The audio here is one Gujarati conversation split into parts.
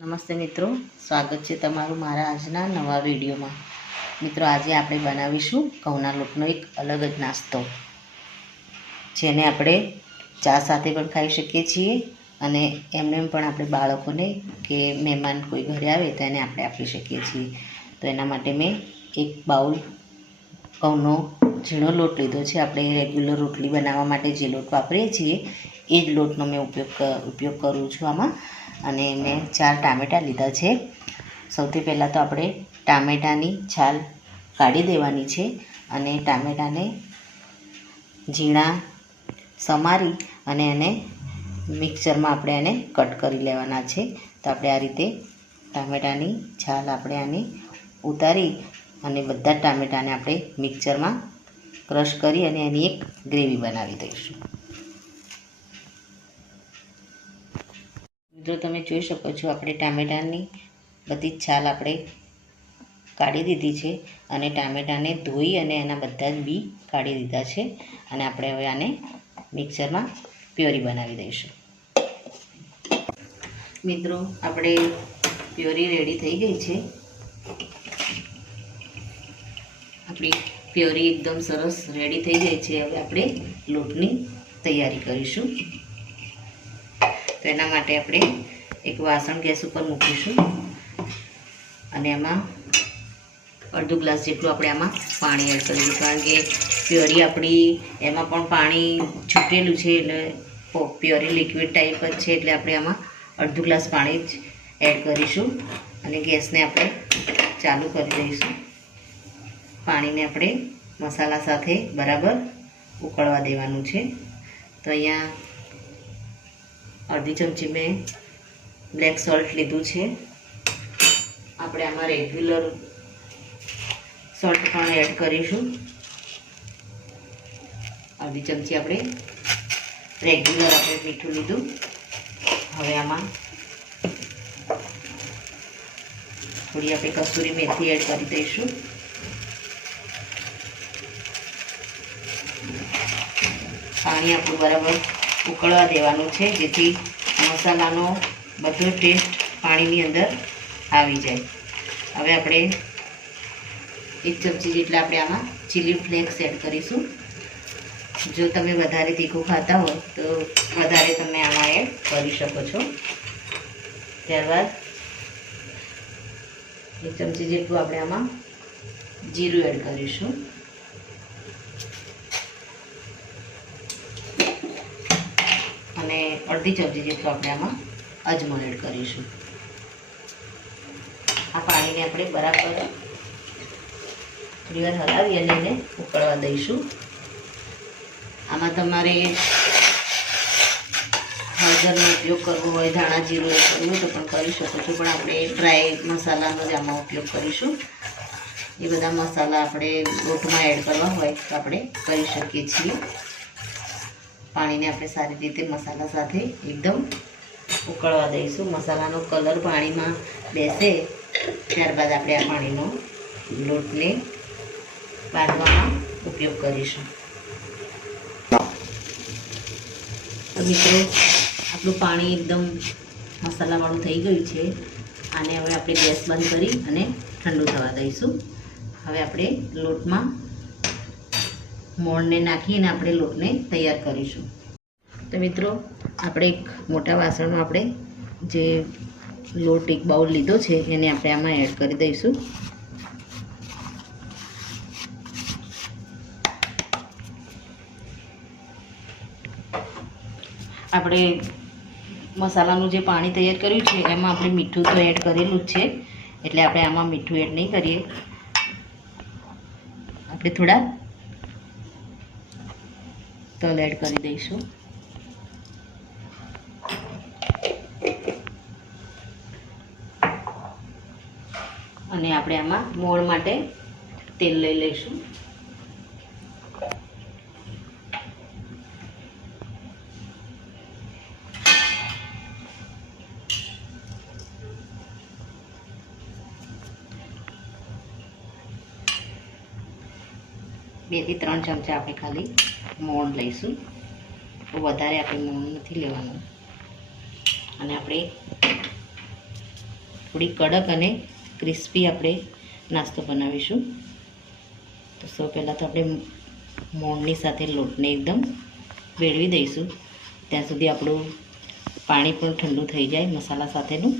નમસ્તે મિત્રો, સ્વાગત છે તમારું મારા આજના નવા વિડીયોમાં। મિત્રો, આજે આપણે બનાવીશું ઘઉંના લોટનો એક અલગ જ નાસ્તો, જેને આપણે ચા સાથે પણ ખાઈ શકીએ છીએ અને એમને પણ આપણે બાળકોને કે મહેમાન કોઈ ઘરે આવે તો એને આપણે આપી શકીએ છીએ। તો એના માટે મેં એક બાઉલ ઘઉંનો ઝીણો લોટ લીધો છે। આપણે રેગ્યુલર રોટલી બનાવવા માટે જે લોટ વાપરીએ છીએ એ જ લોટનો મેં ઉપયોગ કરું છું આમાં। અને મેં 4 ટામેટાં લીધા છે। સૌથી પહેલાં તો આપણે ટામેટાની છાલ કાઢી દેવાની છે અને ટામેટાને ઝીણા સમારી અને એને મિક્સરમાં આપણે એને કટ કરી લેવાના છે। તો આપણે આ રીતે ટામેટાની છાલ આપણે આને ઉતારી અને બધા ટામેટાને આપણે મિક્સરમાં ક્રશ કરી અને એની એક ગ્રેવી બનાવી દઈશું। મિત્રો, તમે જોઈ શકો છો આપણે ટામેટાની બધી જ છાલ આપણે કાઢી દીધી છે અને ટામેટાને ધોઈ અને એના બધા જ બી કાઢી દીધા છે અને આપણે હવે આને મિક્સરમાં પ્યોરી બનાવી દઈશું। મિત્રો, આપણે પ્યોરી રેડી થઈ ગઈ છે। આપણી પ્યોરી એકદમ સરસ રેડી થઈ ગઈ છે। હવે આપણે લોટની તૈયારી કરીશું। તો એના માટે આપણે એક વાસણ ગેસ ઉપર મૂકીશું અને એમાં અડધો ગ્લાસ જેટલું આપણે આમાં પાણી એડ કરીશું, કારણ કે પ્યોરી આપણી એમાં પણ પાણી છૂટેલું છે એટલે પ્યોરી લિક્વિડ ટાઈપ જ છે, એટલે આપણે આમાં અડધો ગ્લાસ પાણી જ એડ કરીશું અને ગેસને આપણે ચાલુ કરી દઈશું। પાણીને આપણે મસાલા સાથે બરાબર ઉકળવા દેવાનું છે। તો અહીંયા અડધી ચમચી મેં બ્લેક સોલ્ટ લીધું છે। આપણે આમાં રેગ્યુલર સોલ્ટ પણ એડ કરીશું। અડધી ચમચી આપણે રેગ્યુલર મીઠું લીધું। હવે આમાં થોડી આપણે કસૂરી મેથી એડ કરી દઈશું। પાણી આપણું બરાબર ઉકળવા દેવાનું છે, જેથી મસાલાનો બધો ટેસ્ટ પાણીની અંદર આવી જાય। હવે આપણે 1 ચમચી જેટલા આપણે આમાં ચીલી ફ્લેક્સ એડ કરીશું। જો તમે વધારે તીખું ખાતા હોય તો વધારે તમે આમાં એડ કરી શકો છો। ત્યારબાદ 1 ચમચી જેટલું આપણે આમાં જીરું એડ કરીશું અને અડધી ચમચી જેટલું આપણે આમાં અજમો એડ કરીશું। આ પાણીને આપણે બરાબર થોડી વાર હલાવી અને એને ઉકળવા દઈશું। આમાં તમારે હળદરનો ઉપયોગ કરવો હોય, ધાણા જીરું એડ કરવું હોય તો પણ કરી શકો છો, પણ આપણે ડ્રાય મસાલાનો જ આમાં ઉપયોગ કરીશું। એ બધા મસાલા આપણે લોટમાં એડ કરવા હોય તો આપણે કરી શકીએ છીએ। પાણીને આપણે સારી રીતે મસાલા સાથે એકદમ ઉકળવા દઈશું। મસાલાનો કલર પાણીમાં બેસે ત્યારબાદ આપણે આ પાણીનો લોટને બાંધવામાં ઉપયોગ કરીશું। તો મિત્રો, આપણું પાણી એકદમ મસાલાવાળું થઈ ગયું છે। આને હવે આપણે ગેસ બંધ કરી અને ઠંડુ થવા દઈશું। હવે આપણે લોટમાં મોણને નાખીને આપણે લોટને તૈયાર કરીશું। તો મિત્રો, આપણે એક મોટા વાસણમાં આપણે જે લોટ એક બાઉલ લીધો છે એને આપણે આમાં એડ કરી દઈશું। આપણે મસાલાનું જે પાણી તૈયાર કર્યું છે એમાં આપણે મીઠું તો એડ કરેલું જ છે, એટલે આપણે આમાં મીઠું એડ નહીં કરીએ। આપણે થોડા તલ એડ કરી દઈશું અને આપણે આમાં મોણ માટે તેલ લઈ લઈશું। બે થી 3 ચમચા આપણે ખાલી મોણ લઈશું, વધારે આપણે મોણ નથી લેવાનું। અને આપણે થોડી કડક અને ક્રિસ્પી આપણે નાસ્તો બનાવીશું. તો સૌ પહેલાં તો આપણે મોણની સાથે લોટને એકદમ ભેળવી દઈશું. ત્યાં સુધી આપણું પાણી પણ ઠંડુ થઈ જાય મસાલા સાથેનું.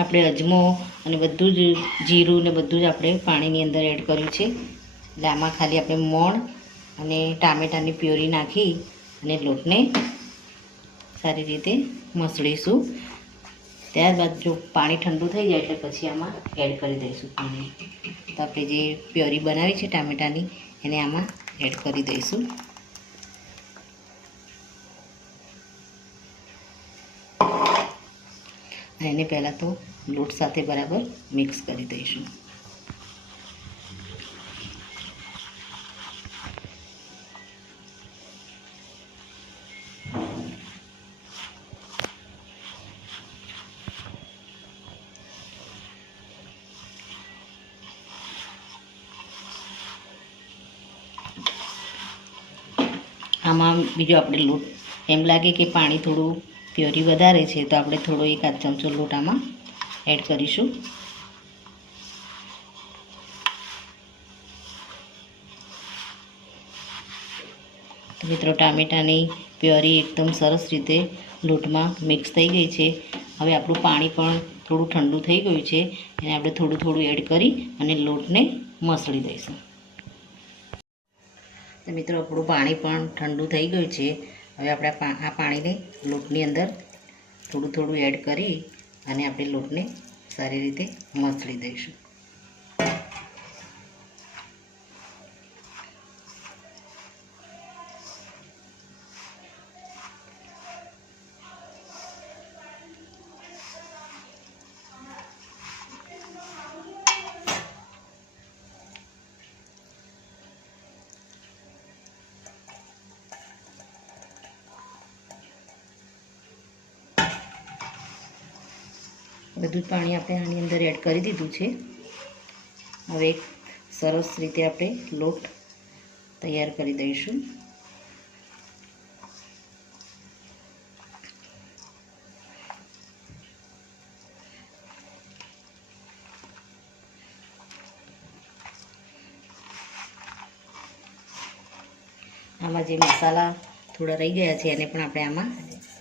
આપણે અજમો અને બધું જ જીરું ને બધું જ આપણે પાણીની અંદર એડ કર્યું છે. એટલે આમાં ખાલી આપણે મોણ અને ટામેટાની પ્યોરી નાખી અને લોટને સારી રીતે મસળીશું. ત્યારબાદ જો પાણી ઠંડુ થઈ જાય એટલે પછી આમાં એડ કરી દઈશું પાણી. તો આપણે જે પ્યોરી બનાવી છે ટામેટાની એને આમાં એડ કરી દઈશું. એને પહેલાં તો લોટ સાથે બરાબર મિક્સ કરી દઈશું. આમાં બીજો આપણે લોટ એમ લાગે કે પાણી થોડું પ્યોરી વધારે છે તો આપણે થોડો 1 ચમચો લોટ આમાં એડ કરીશું. તો મિત્રો ટામેટાની પ્યોરી એકદમ સરસ રીતે લોટમાં મિક્સ થઈ ગઈ છે. હવે આપણું પાણી પણ થોડું ઠંડુ થઈ ગયું છે. એને આપણે થોડું થોડું એડ કરી અને લોટને મસળી દઈશું. તો મિત્રો આપણું પાણી પણ ઠંડુ થઈ ગયું છે. હવે આપણે આ પાણીને લોટની અંદર થોડું થોડું એડ કરી અને આપણે લોટને સારી રીતે મસળી દઈશું. બધું પાણી આપણે આની અંદર એડ કરી દીધું છે. હવે સરસ રીતે આપણે લોટ તૈયાર કરી દઈશું. આમાં જે મસાલા થોડા રહી ગયા છે એને પણ આપણે આમાં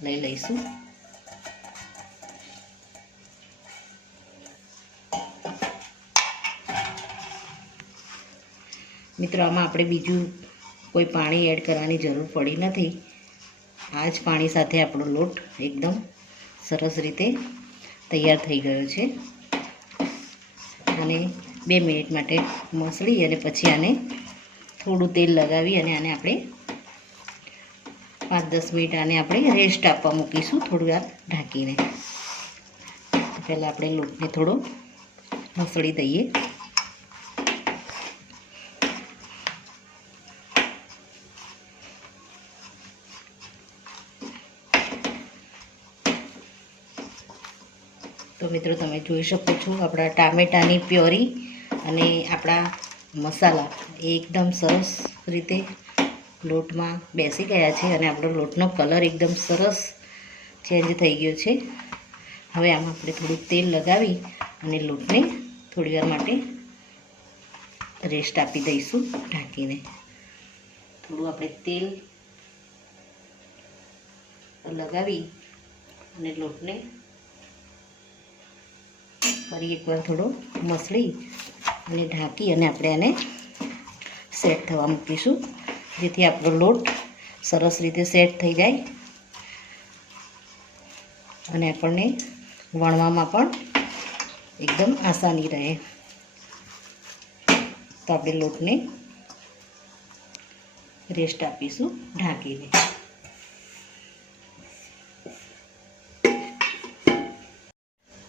લઈ લઈશું. મિત્રો આમાં આપણે બીજું કોઈ પાણી એડ કરવાની જરૂર પડી નથી. આ જ પાણી સાથે આપણો લોટ એકદમ સરસ રીતે તૈયાર થઈ ગયો છે. અને 2 મિનિટ માટે મસળી અને પછી આને થોડું તેલ લગાવી અને આને આપણે 5-10 મિનિટ આને આપણે રેસ્ટ આપવા મૂકીશું થોડી વાર ઢાંકીને. પહેલાં આપણે લોટને થોડો મસળી દઈએ. તો મિત્રો તમે જોઈ શકો છો આપણા ટામેટાની પ્યોરી અને આપણા મસાલા એકદમ સરસ રીતે લોટમાં બેસી ગયા છે અને આપણો લોટનો કલર એકદમ સરસ ચેન્જ થઈ ગયો છે. હવે આમાં આપણે થોડું તેલ લગાવી અને લોટને થોડીવાર માટે રેસ્ટ આપી દઈશું ઢાંકીને. થોડું આપણે તેલ લગાવી અને લોટને ફરી એકવાર થોડો મસળી અને ઢાંકી અને આપણે આને સેટ થવા મૂકીશું, જેથી આપણો લોટ સરસ રીતે સેટ થઈ જાય અને આપણને વણવામાં પણ એકદમ આસાની રહે. તો આપણે લોટને રેસ્ટ આપીશું ઢાંકીને.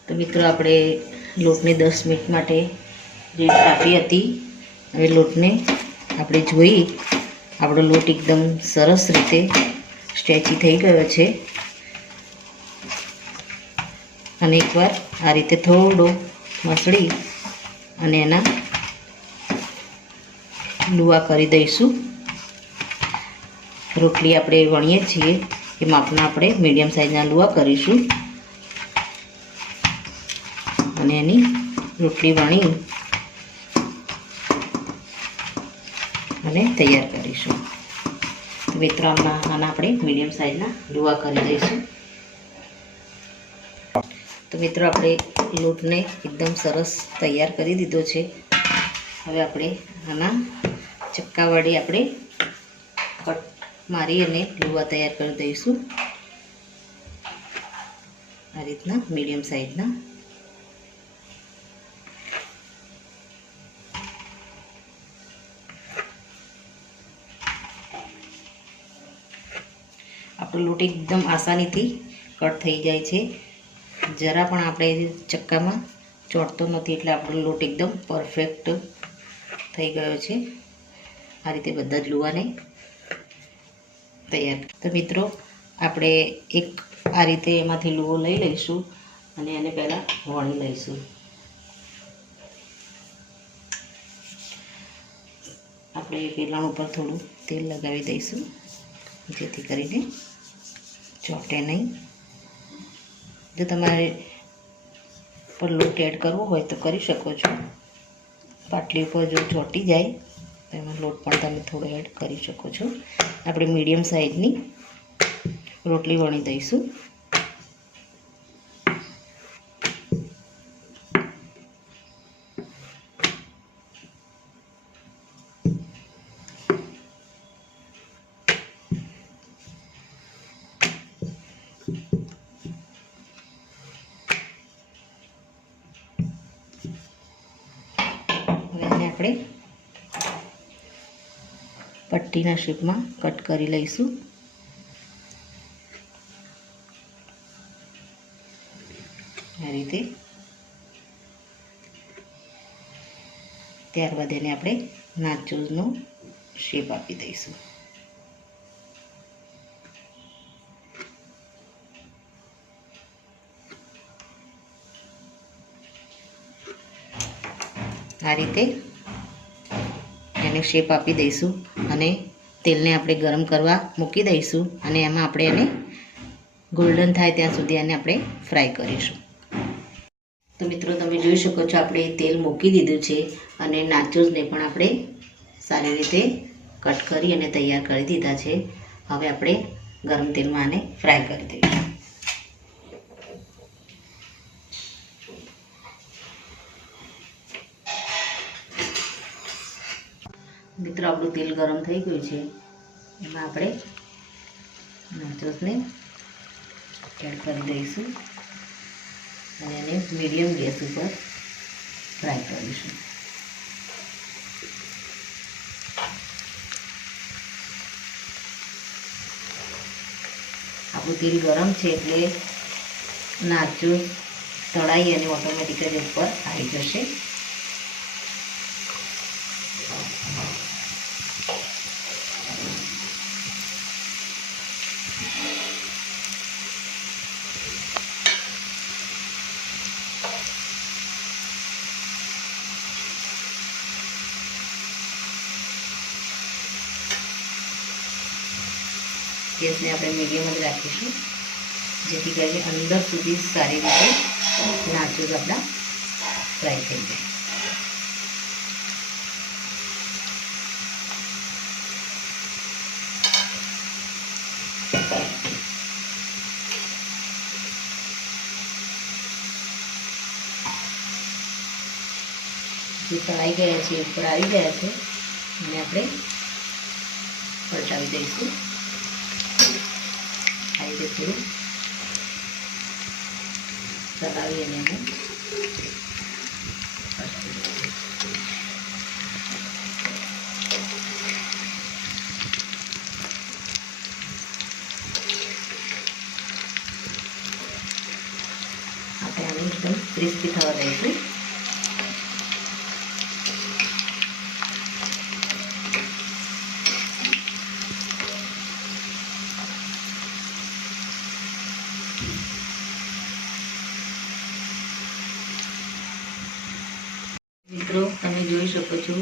તો મિત્રો આપણે લોટને 10 મિનિટ માટે રેસ્ટ આપી હતી. હવે લોટને આપણે જોઈ આપણો લોટ એકદમ સરસ રીતે સ્ટ્રેચી થઈ ગયો છે. અને એકવાર આ રીતે થોડો મસળી અને એના લુવા કરી દઈશું. રોટલી આપણે વણીએ છીએ એ માપના આપણે મીડિયમ સાઇઝના લુવા કરીશું અને એની રોટલી વણી અને તૈયાર કરીશું. તો મિત્રો આના આપણે મીડિયમ સાઇઝના લુવા કરી દઈશું. તો મિત્રો આપણે લોટને એકદમ સરસ તૈયાર કરી દીધો છે. હવે આપણે આના ચક્કા વડે આપણે કટ મારી અને લુવા તૈયાર કરી દઈશું. આ રીતના મીડિયમ સાઇઝના. આપણો લોટ એકદમ આસાનીથી કટ થઈ જાય છે. જરા પણ આપણે ચક્કામાં ચોંટતો નથી, એટલે આપણો લોટ એકદમ પરફેક્ટ થઈ ગયો છે. આ રીતે બધા જ લુવાને તૈયાર. તો મિત્રો આપણે એક આ રીતે એમાંથી લુવો લઈ લઈશું અને એને પહેલાં વણી લઈશું. આપણે વેલણ ઉપર થોડું તેલ લગાવી દઈશું જેથી કરીને ચોંટે નહીં. જો તમારે પર લોટ એડ કરવો હોય તો કરી શકો છો. પાટલી ઉપર જો ચોંટી જાય તો એમાં લોટ પણ તમે થોડો એડ કરી શકો છો. આપણે મીડિયમ સાઇઝની રોટલી વણી દઈશું. આપણે પટ્ટીના શેપમાં કટ કરી લઈશું. આ રીતે. ત્યારબાદ એને આપણે નાચોસનો શેપ આપી દઈશું. આ રીતે એને શેપ આપી દઈશું અને તેલને આપણે ગરમ કરવા મૂકી દઈશું અને એમાં આપણે એને ગોલ્ડન થાય ત્યાં સુધી એને આપણે ફ્રાય કરીશું. તો મિત્રો તમે જોઈ શકો છો આપણે તેલ મૂકી દીધું છે અને નાચોસને પણ આપણે સારી રીતે કટ કરી અને તૈયાર કરી દીધા છે. હવે આપણે ગરમ તેલમાં આને ફ્રાય કરી દઈશું. મિત્રો આપણું તેલ ગરમ થઈ ગયું છે. એમાં આપણે નાચોસને એડ કરી દઈશું અને એને મીડિયમ ગેસ ઉપર ફ્રાય કરીશું. આપણું તેલ ગરમ છે એટલે નાચોસ તળાઈ અને ઓટોમેટિકલી ઉપર આવી જશે. ગેસને આપણે મીડિયમ જ રાખીશું જેથી કરીને અંદર સુધી સારી રીતે નાચોસ આપણા ફ્રાય થઈ જાય. જે તળાઈ ગયા છે ઉપર આવી ગયા છે અને આપણે પલટાવી દઈશું. આ રીતે થોડું ચલાવી અને એને એકદમ ક્રિસ્પી થવા દઈશું. મિત્રો તમે જોઈ શકો છો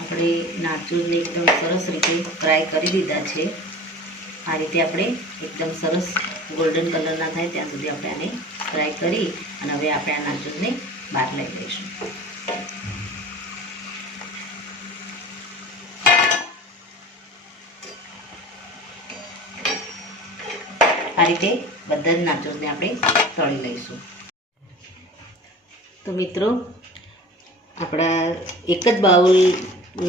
આપણે નાચોસને એકદમ સરસ રીતે ફ્રાય કરી દીધા છે આ રીતે આપણે એકદમ સરસ ગોલ્ડન કલરના થાય ત્યાં સુધી આપણે આને ફ્રાય કરી અને હવે આપણે આ નાચોસને બહાર લઈ લઈશું. આ રીતે બધા જ નાચોસને આપણે તળી લઈશું. તો મિત્રો આપણા એક જ બાઉલ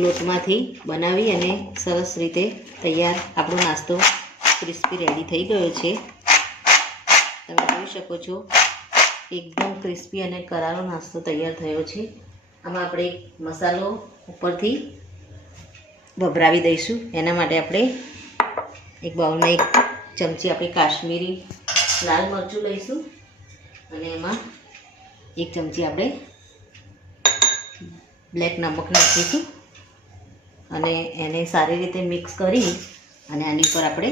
લોટમાંથી બનાવી અને સરસ રીતે તૈયાર આપણો નાસ્તો ક્રિસ્પી રેડી થઈ ગયો છે. તમે જોઈ શકો છો એકદમ ક્રિસ્પી અને કરારો નાસ્તો તૈયાર થયો છે. આમાં આપણે એક મસાલો ઉપરથી ભભરાવી દઈશું. એના માટે આપણે એક બાઉલમાં એક ચમચી આપણે કાશ્મીરી લાલ મરચું લઈશું અને એમાં એક ચમચી આપણે બ્લેક નમક નાખીશું અને એને સારી રીતે મિક્સ કરી અને આની પર આપણે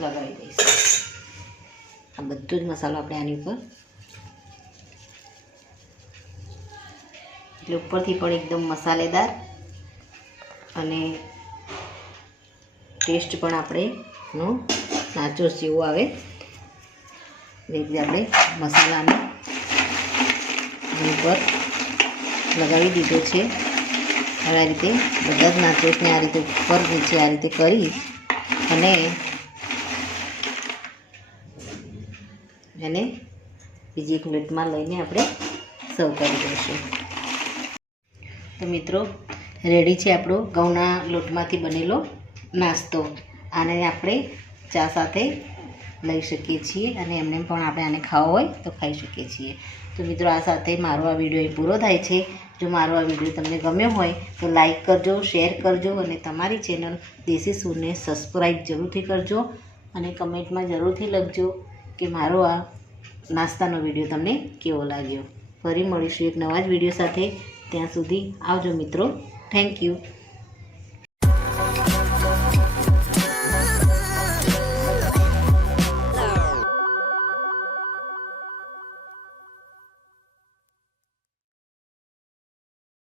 લગાવી દઈશું. આ બધો જ મસાલો આપણે આની ઉપર એટલે ઉપરથી પણ એકદમ મસાલેદાર અને ટેસ્ટ પણ આપણેનો નાચોસ જેવો આવે એ રીતે આપણે મસાલાને ઉપર લગાવી દીધો છે. હવે આ રીતે બધા જ નાચોસને આ રીતે ઉપર નીચે આ રીતે કરી અને એને બીજી એક પ્લેટમાં લઈને આપણે સર્વ કરી દઈશું. તો મિત્રો રેડી છે આપણો ઘઉંના લોટમાંથી બનેલો નાસ્તો. આને આપણે ચા સાથે લઈ શકીએ છીએ અને એમને પણ આપણે આને ખાવો હોય તો ખાઈ શકીએ છીએ. તો મિત્રો આ સાથે મારો આ વિડીયો અહીં પૂરો થાય છે. જો મારો આ વિડીયો તમને ગમ્યો હોય તો લાઈક કરજો, શેર કરજો અને તમારી ચેનલ દેશી સૂરને સબસ્ક્રાઈબ જરૂરથી કરજો અને કમેન્ટમાં જરૂરથી લખજો કે મારો આ નાસ્તાનો વિડીયો તમને કેવો લાગ્યો. ફરી મળીશું એક નવા જ વિડીયો સાથે. ત્યાં સુધી આવજો મિત્રો. Thank you.